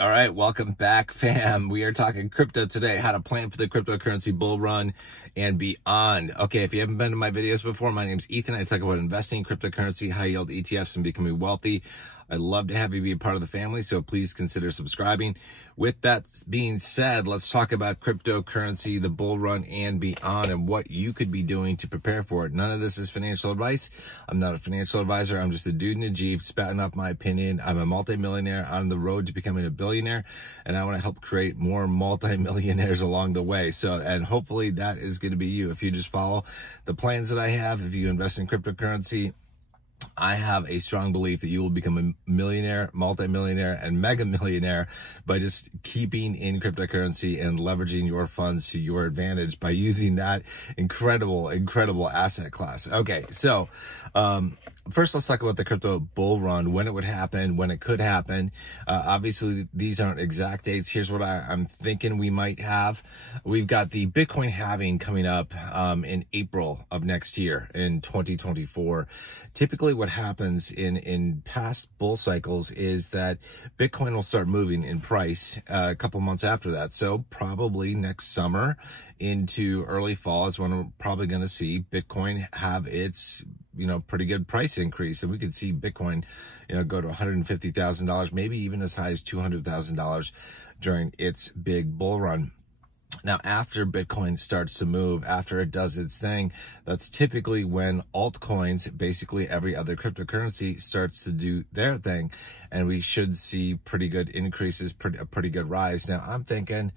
All right, welcome back, fam. We are talking crypto today, how to plan for the cryptocurrency bull run and beyond. Okay, if you haven't been to my videos before, my name's Ethan. I talk about investing in cryptocurrency, high yield ETFs, and becoming wealthy. I'd love to have you be a part of the family, so please consider subscribing. With that being said, let's talk about cryptocurrency, the bull run and beyond, and what you could be doing to prepare for it. None of this is financial advice. I'm not a financial advisor. I'm just a dude in a Jeep spouting off my opinion. I'm a multimillionaire on the road to becoming a billionaire, and I want to help create more multimillionaires along the way. So, and hopefully that is going to be you. If you just follow the plans that I have, if you invest in cryptocurrency, I have a strong belief that you will become a millionaire, multimillionaire, and mega millionaire by just keeping in cryptocurrency and leveraging your funds to your advantage by using that incredible asset class. Okay, so first let's talk about the crypto bull run, when it would happen, when it could happen. Obviously, these aren't exact dates. Here's what I'm thinking we might have. We've got the Bitcoin halving coming up in April of next year in 2024. Typically what happens in past bull cycles is that Bitcoin will start moving in price a couple months after that. So probably next summer into early fall is when we're probably going to see Bitcoin have its, pretty good price increase. And we could see Bitcoin, go to $150,000, maybe even as high as $200,000 during its big bull run. Now, after Bitcoin starts to move, after it does its thing, that's typically when altcoins, basically every other cryptocurrency, starts to do their thing. And we should see pretty good increases, a pretty good rise. Now, I'm thinking,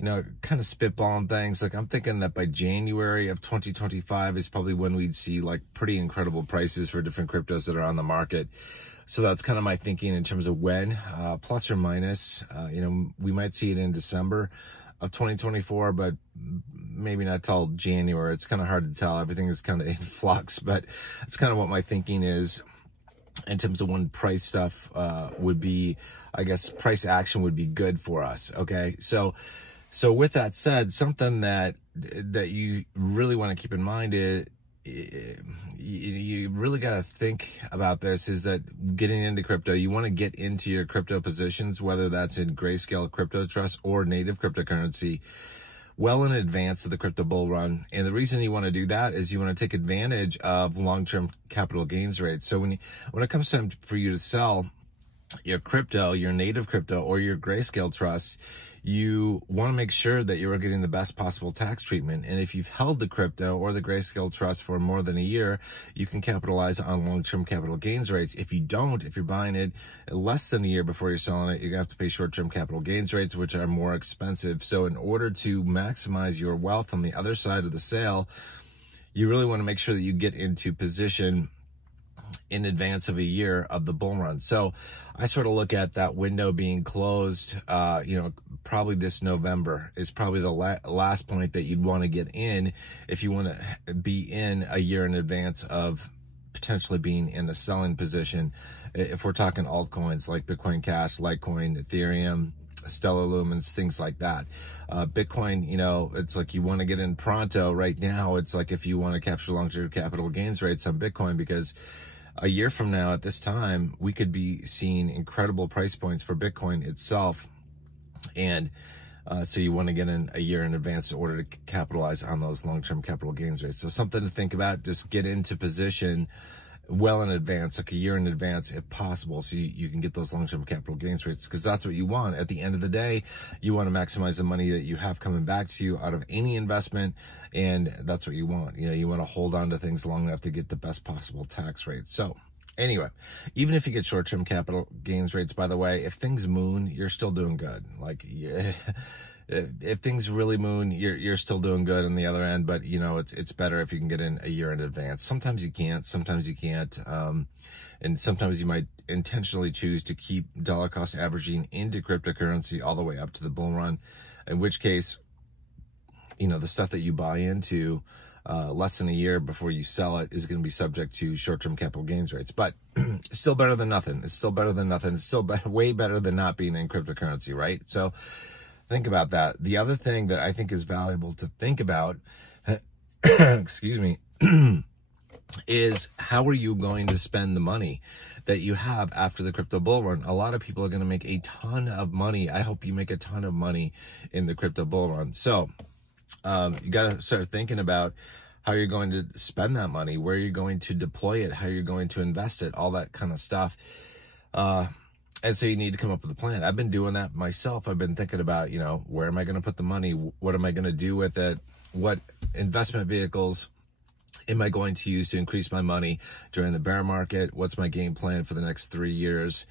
kind of spitballing things. Like I'm thinking that by January of 2025 is probably when we'd see like pretty incredible prices for different cryptos that are on the market. So that's kind of my thinking in terms of when, plus or minus, we might see it in December of 2024, but maybe not till January. It's kind of hard to tell. Everything is kind of in flux, but it's kind of what my thinking is in terms of when price stuff would be, I guess price action would be good for us. Okay. So with that said, something that you really want to keep in mind is, you really got to think about this is that getting into crypto, you want to get into your crypto positions, whether that's in Grayscale Crypto Trust or native cryptocurrency, well in advance of the crypto bull run. And the reason you want to do that is you want to take advantage of long-term capital gains rates. So when it comes time for you to sell your crypto, your native crypto or your Grayscale trusts, you want to make sure that you're getting the best possible tax treatment. And if you've held the crypto or the Grayscale trust for more than a year, you can capitalize on long-term capital gains rates. If you don't, if you're buying it less than a year before you're selling it, you're going to have to pay short-term capital gains rates, which are more expensive. So in order to maximize your wealth on the other side of the sale, you really want to make sure that you get into position in advance of a year of the bull run. So I sort of look at that window being closed, probably this November is probably the last point that you'd want to get in if you want to be in a year in advance of potentially being in a selling position. If we're talking altcoins like Bitcoin Cash, Litecoin, Ethereum, Stellar Lumens, things like that. Bitcoin, it's like you want to get in pronto right now. It's like if you want to capture long-term capital gains rates on Bitcoin, because a year from now at this time, we could be seeing incredible price points for Bitcoin itself. And so you want to get in a year in advance in order to capitalize on those long-term capital gains rates. So something to think about, just get into position well in advance, like a year in advance if possible, so you can get those long-term capital gains rates, because that's what you want. At the end of the day, you want to maximize the money that you have coming back to you out of any investment, and that's what you want. You want to hold on to things long enough to get the best possible tax rate. So anyway, even if you get short-term capital gains rates, by the way, if things moon, you're still doing good. Like, if things really moon, you're still doing good on the other end, but it's better if you can get in a year in advance. Sometimes you can't, sometimes you can't. And sometimes you might intentionally choose to keep dollar cost averaging into cryptocurrency all the way up to the bull run, in which case, the stuff that you buy into, less than a year before you sell it is going to be subject to short-term capital gains rates, but still better than nothing. It's still better than nothing. It's still way better than not being in cryptocurrency, right? So think about that. The other thing that I think is valuable to think about, excuse me, is how are you going to spend the money that you have after the crypto bull run. A lot of people are going to make a ton of money. I hope you make a ton of money in the crypto bull run. So you got to start thinking about how you're going to spend that money, where you're going to deploy it, how you're going to invest it, all that kind of stuff. And so you need to come up with a plan. I've been doing that myself. I've been thinking about, where am I going to put the money? What am I going to do with it? What investment vehicles am I going to use to increase my money during the bear market? What's my game plan for the next 3 years?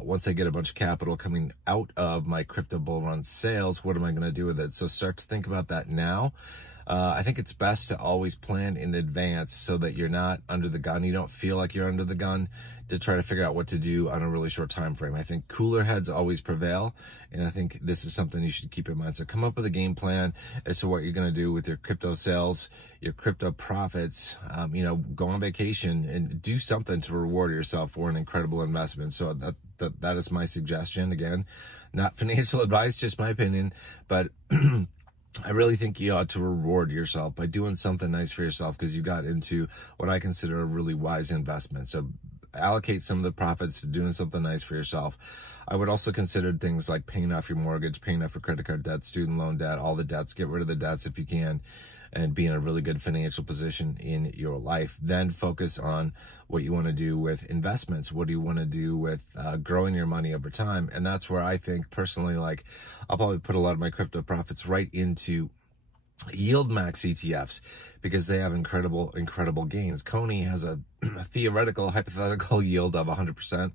Once I get a bunch of capital coming out of my crypto bull run sales, what am I going to do with it? So start to think about that now. I think it's best to always plan in advance so that you're not under the gun. You don't feel like you're under the gun to try to figure out what to do on a really short time frame. I think cooler heads always prevail, and I think this is something you should keep in mind. So come up with a game plan as to what you're going to do with your crypto sales, your crypto profits. Go on vacation and do something to reward yourself for an incredible investment. So that is my suggestion. Again, not financial advice, just my opinion, but I really think you ought to reward yourself by doing something nice for yourself because you got into what I consider a really wise investment. So allocate some of the profits to doing something nice for yourself. I would also consider things like paying off your mortgage, paying off your credit card debt, student loan debt, all the debts. Get rid of the debts if you can, and be in a really good financial position in your life. Then focus on what you want to do with investments. What do you want to do with growing your money over time? And that's where I think personally, I'll probably put a lot of my crypto profits right into yield max ETFs because they have incredible gains. Coney has a hypothetical yield of 100%.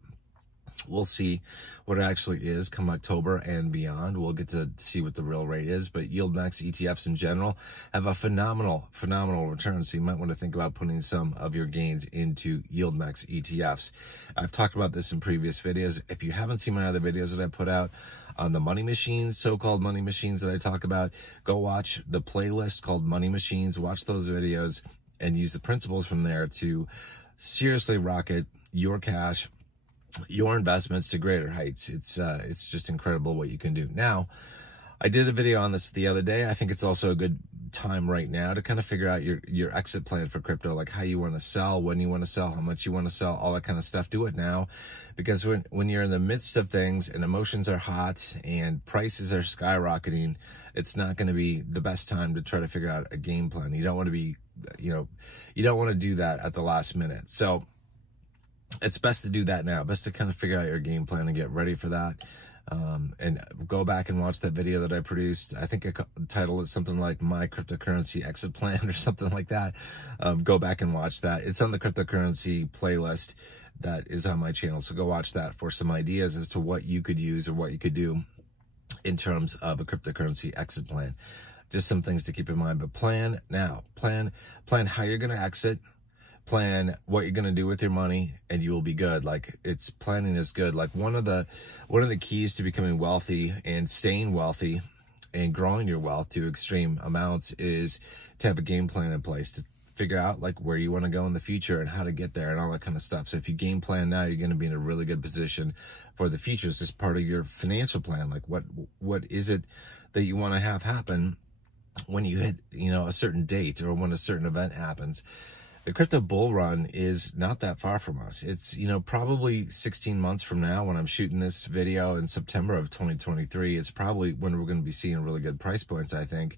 We'll see what it actually is come October and beyond. We'll get to see what the real rate is, but yield max ETFs in general have a phenomenal return. So you might want to think about putting some of your gains into yield max ETFs. I've talked about this in previous videos. If you haven't seen my other videos that I put out on the money machines, so-called money machines that I talk about, go watch the playlist called Money Machines. Watch those videos and use the principles from there to seriously rocket your cash, your investments to greater heights. It's just incredible what you can do. Now, I did a video on this the other day. I think it's also a good time right now to kind of figure out your exit plan for crypto, like how you want to sell, when you want to sell, how much you want to sell, all that kind of stuff. Do it now, because when you're in the midst of things and emotions are hot and prices are skyrocketing, it's not going to be the best time to try to figure out a game plan. You don't want to be, you don't want to do that at the last minute. So it's best to do that now, best to kind of figure out your game plan and get ready for that. And go back and watch that video that I produced. I think I titled it something like My Cryptocurrency Exit Plan or something like that. Go back and watch that. It's on the cryptocurrency playlist that is on my channel. So go watch that for some ideas as to what you could use or what you could do in terms of a cryptocurrency exit plan. Just some things to keep in mind, but plan now. Plan how you're going to exit. Plan what you're going to do with your money, and you will be good. Planning is good. One of the keys to becoming wealthy and staying wealthy and growing your wealth to extreme amounts is to have a game plan in place to figure out where you want to go in the future and how to get there and all that kind of stuff. So if you game plan now, you're going to be in a really good position for the future. It's just part of your financial plan. What is it that you want to have happen when you hit, a certain date or when a certain event happens? The crypto bull run is not that far from us. It's, probably 16 months from now when I'm shooting this video in September of 2023. It's probably when we're going to be seeing really good price points, I think,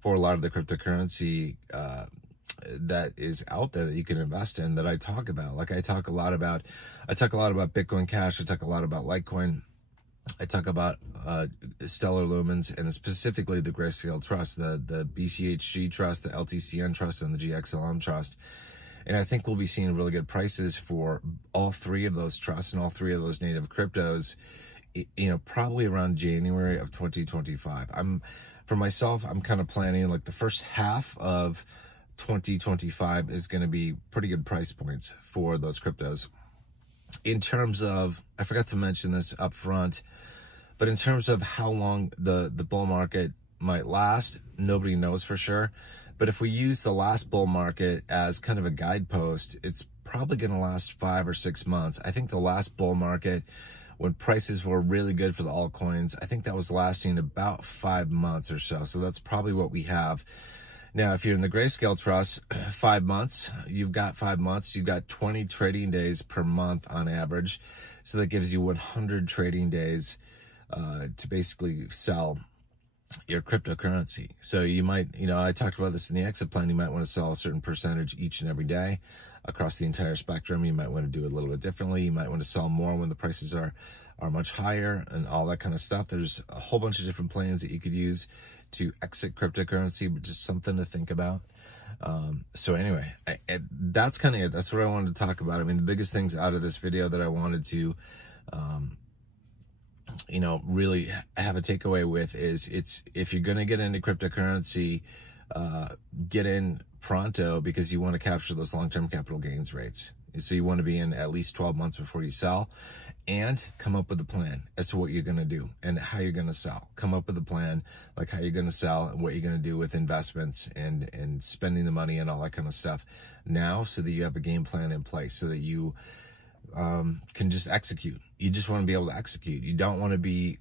for a lot of the cryptocurrency that is out there that you can invest in that I talk about. I talk a lot about Bitcoin Cash. I talk a lot about Litecoin. I talk about Stellar Lumens and specifically the Grayscale Trust, the BCHG Trust, the LTCN Trust, and the GXLM Trust. And I think we'll be seeing really good prices for all three of those trusts and all three of those native cryptos, probably around January of 2025. For myself, I'm kind of planning the first half of 2025 is going to be pretty good price points for those cryptos. In terms of, I forgot to mention this up front, but in terms of how long the bull market might last, nobody knows for sure. But if we use the last bull market as kind of a guidepost, it's probably going to last 5 or 6 months. I think the last bull market, when prices were really good for the altcoins, I think that was lasting about 5 months or so. So that's probably what we have. Now, if you're in the Grayscale Trust, 5 months, you've got 5 months, you've got 20 trading days per month on average. So that gives you 100 trading days to basically sell your cryptocurrency. So you might, I talked about this in the exit plan, you might want to sell a certain percentage each and every day across the entire spectrum. You might want to do it a little bit differently. You might want to sell more when the prices are much higher and all that kind of stuff. There's a whole bunch of different plans that you could use to exit cryptocurrency, but just something to think about. So anyway, that's kind of it. That's what I wanted to talk about. I mean, the biggest things out of this video that I wanted to, really have a takeaway with is if you're going to get into cryptocurrency, get in pronto, because you want to capture those long-term capital gains rates. So you want to be in at least 12 months before you sell, and come up with a plan as to what you're going to do and how you're going to sell. Come up with a plan, like how you're going to sell and what you're going to do with investments and spending the money and all that kind of stuff now, so that you have a game plan in place, so that you can just execute. You just want to be able to execute. You don't want to be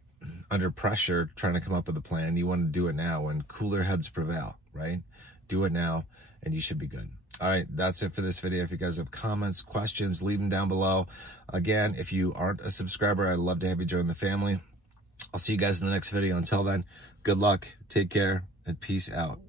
under pressure trying to come up with a plan. You want to do it now when cooler heads prevail, right? Do it now and you should be good. All right, that's it for this video. If you guys have comments, questions, leave them down below. Again, if you aren't a subscriber, I'd love to have you join the family. I'll see you guys in the next video. Until then, good luck, take care, and peace out.